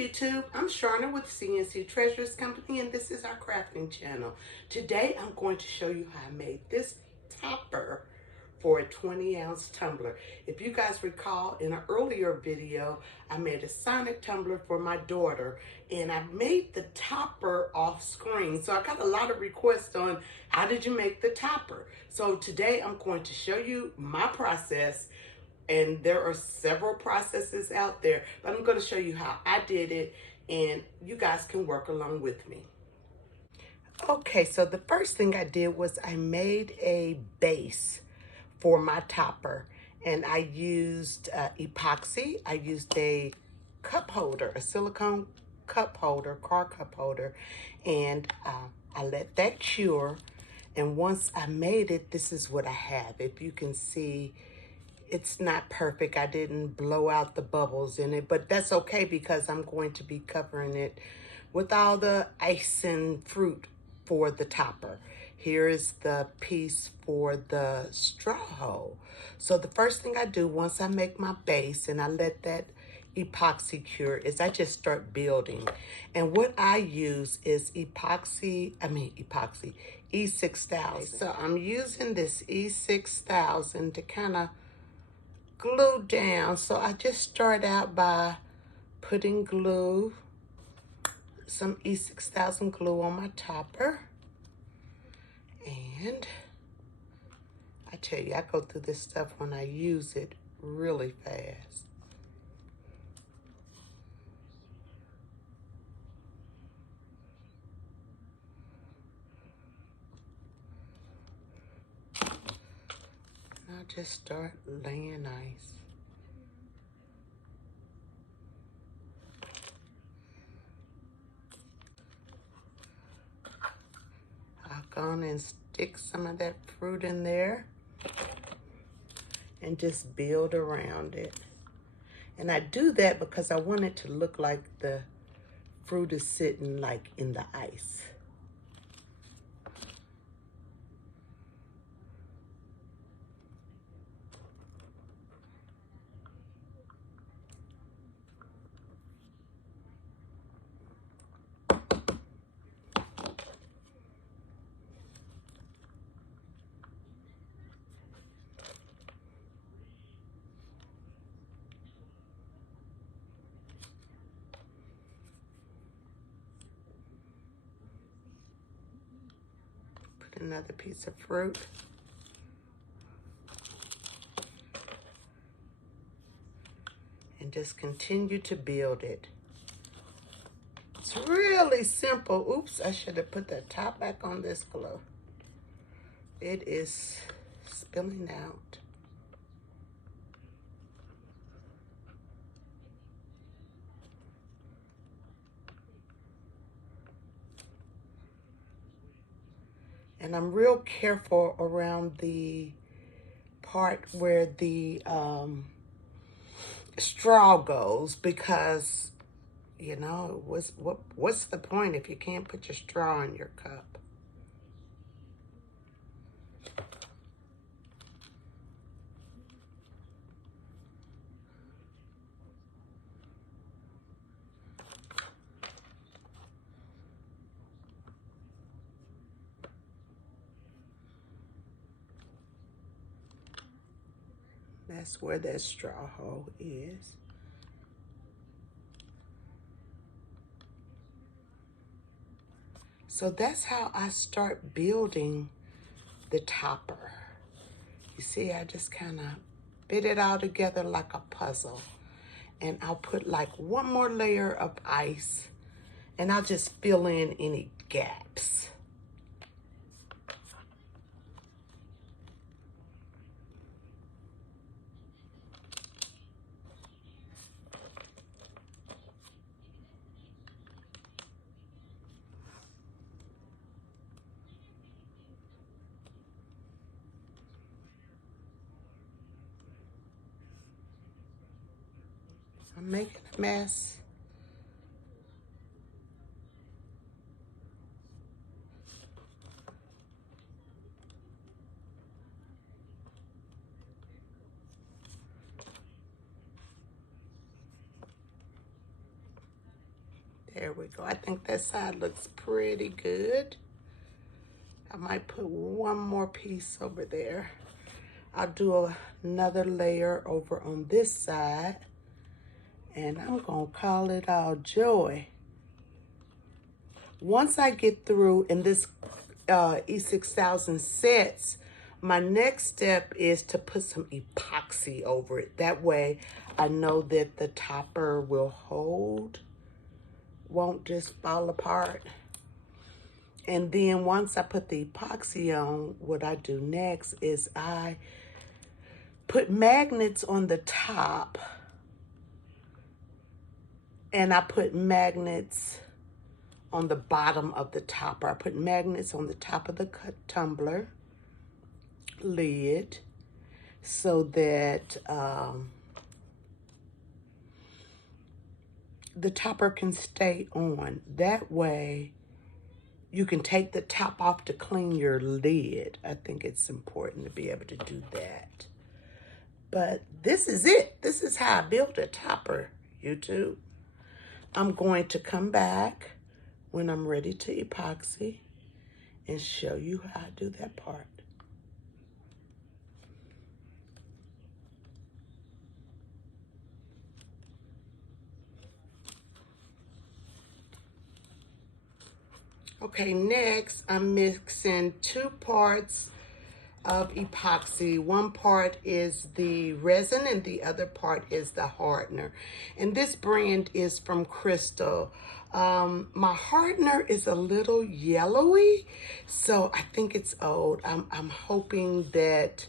YouTube, I'm Sharna with CNC Treasures Company, and this is our crafting channel. Today I'm going to show you how I made this topper for a 20-ounce tumbler. If you guys recall, in an earlier video, I made a sonic tumbler for my daughter, and I made the topper off screen. So I got a lot of requests on how did you make the topper. So today I'm going to show you my process. And there are several processes out there, but I'm going to show you how I did it, and you guys can work along with me. Okay, so the first thing I did was I made a base for my topper, and I used epoxy. I used a cup holder, a silicone cup holder, car cup holder, and I let that cure. And once I made it, this is what I have. If you can see, it's not perfect. I didn't blow out the bubbles in it, but that's okay because I'm going to be covering it with all the ice and fruit for the topper. Here is the piece for the straw hole. So the first thing I do once I make my base and I let that epoxy cure is I just start building. And what I use is epoxy E6000. So I'm using this E6000 to kind of glue down. So I just start out by putting glue, some E6000 glue on my topper. And I tell you, I go through this stuff when I use it really fast. And I'll just start laying ice. I'll go on and stick some of that fruit in there and just build around it. And I do that because I want it to look like the fruit is sitting like in the ice. Another piece of fruit. And just continue to build it. It's really simple. Oops, I should have put the top back on this glue. It is spilling out. And I'm real careful around the part where the straw goes because, you know, what's the point if you can't put your straw in your cup? That's where that straw hole is. So that's how I start building the topper. You see, I just kind of bit it all together like a puzzle. And I'll put like one more layer of ice and I'll just fill in any gaps. I'm making a mess. There we go. I think that side looks pretty good. I might put one more piece over there. I'll do another layer over on this side. And I'm gonna call it all joy. Once I get through in this E6000 sets, my next step is to put some epoxy over it. That way I know that the topper will hold, won't just fall apart. And then once I put the epoxy on, what I do next is I put magnets on the top, and I put magnets on the bottom of the topper. I put magnets on the top of the tumbler lid so that the topper can stay on. That way you can take the top off to clean your lid. I think it's important to be able to do that. But this is it. This is how I built a topper, YouTube. I'm going to come back when I'm ready to epoxy and show you how I do that part. Okay, next I'm mixing 2 parts of epoxy. One part is the resin and the other part is the hardener. And this brand is from Crystal. My hardener is a little yellowy, so I think it's old. I'm hoping that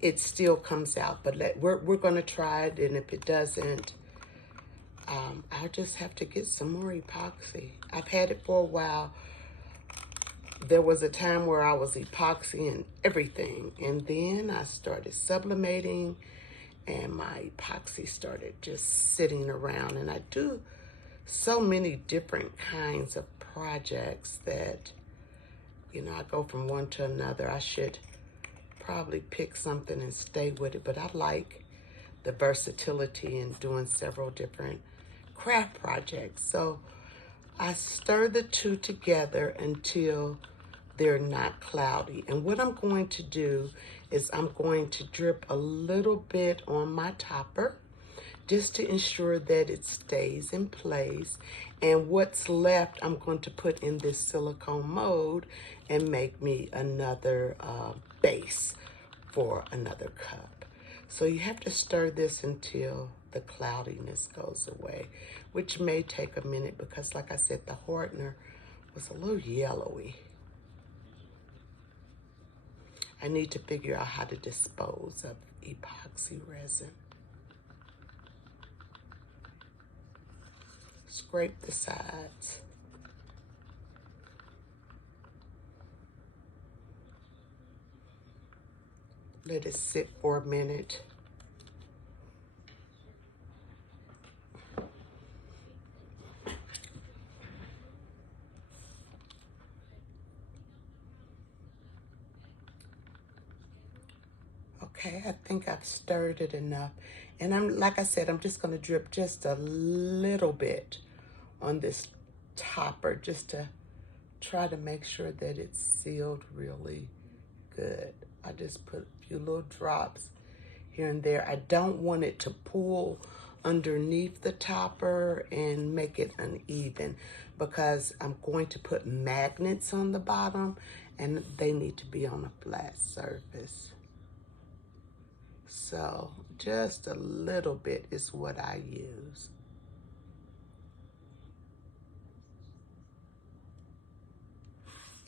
it still comes out, but we're gonna try it, and if it doesn't, I'll just have to get some more epoxy. I've had it for a while. There was a time where I was epoxying everything, and then I started sublimating, and my epoxy started just sitting around. And I do so many different kinds of projects that, you know, I go from one to another. I should probably pick something and stay with it, but I like the versatility in doing several different craft projects. So I stir the two together until they're not cloudy. And what I'm going to do is I'm going to drip a little bit on my topper just to ensure that it stays in place. And what's left, I'm going to put in this silicone mold and make me another base for another cup. So you have to stir this until the cloudiness goes away, which may take a minute because, like I said, the hardener was a little yellowy. I need to figure out how to dispose of epoxy resin. Scrape the sides. Let it sit for a minute. Okay, I think I've stirred it enough. And like I said, I'm just gonna drip just a little bit on this topper just to try to make sure that it's sealed really good. I just put a few little drops here and there. I don't want it to pool underneath the topper and make it uneven because I'm going to put magnets on the bottom and they need to be on a flat surface. So just a little bit is what I use.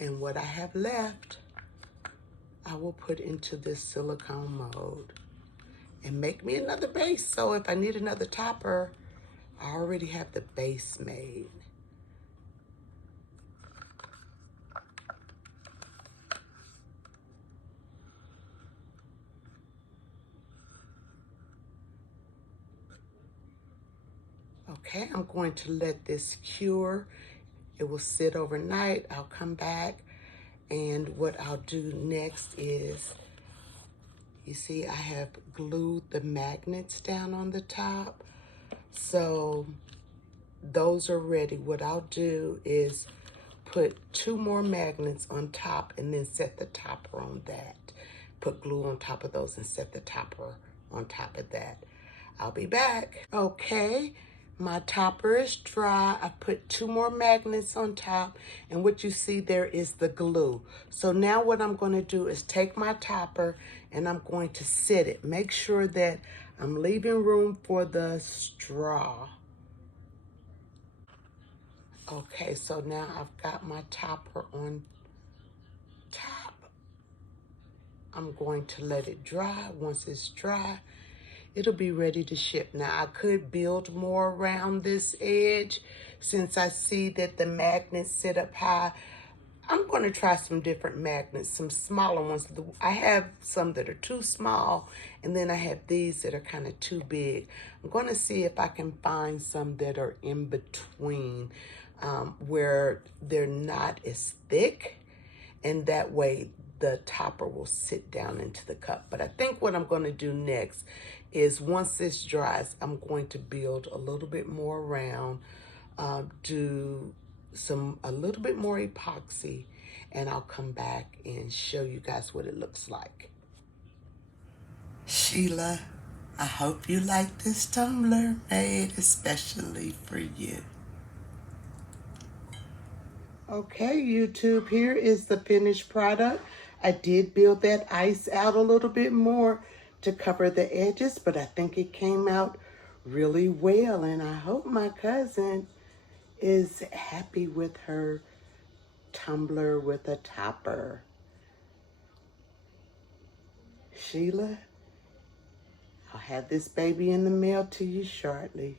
And what I have left, I will put into this silicone mold and make me another base. So if I need another topper, I already have the base made. Okay, I'm going to let this cure. It will sit overnight. I'll come back, and what I'll do next is, you see, I have glued the magnets down on the top. So those are ready. What I'll do is put 2 more magnets on top and then set the topper on that. Put glue on top of those and set the topper on top of that. I'll be back. Okay, my topper is dry. I put 2 more magnets on top, and what you see there is the glue. So now what I'm going to do is take my topper and I'm going to set it. Make sure that I'm leaving room for the straw. Okay, so now I've got my topper on top. I'm going to let it dry. Once it's dry, it'll be ready to ship. Now, I could build more around this edge since I see that the magnets sit up high. I'm going to try some different magnets, some smaller ones. I have some that are too small, and then I have these that are kind of too big. I'm going to see if I can find some that are in between, where they're not as thick, and that way the topper will sit down into the cup. But I think what I'm going to do next is once this dries, I'm going to build a little bit more around, do a little bit more epoxy, and I'll come back and show you guys what it looks like. Sheila, I hope you like this tumbler made especially for you. Okay, YouTube, here is the finished product. I did build that ice out a little bit more to cover the edges, but I think it came out really well, and I hope my cousin is happy with her tumbler with a topper. Sheila, I'll have this baby in the mail to you shortly.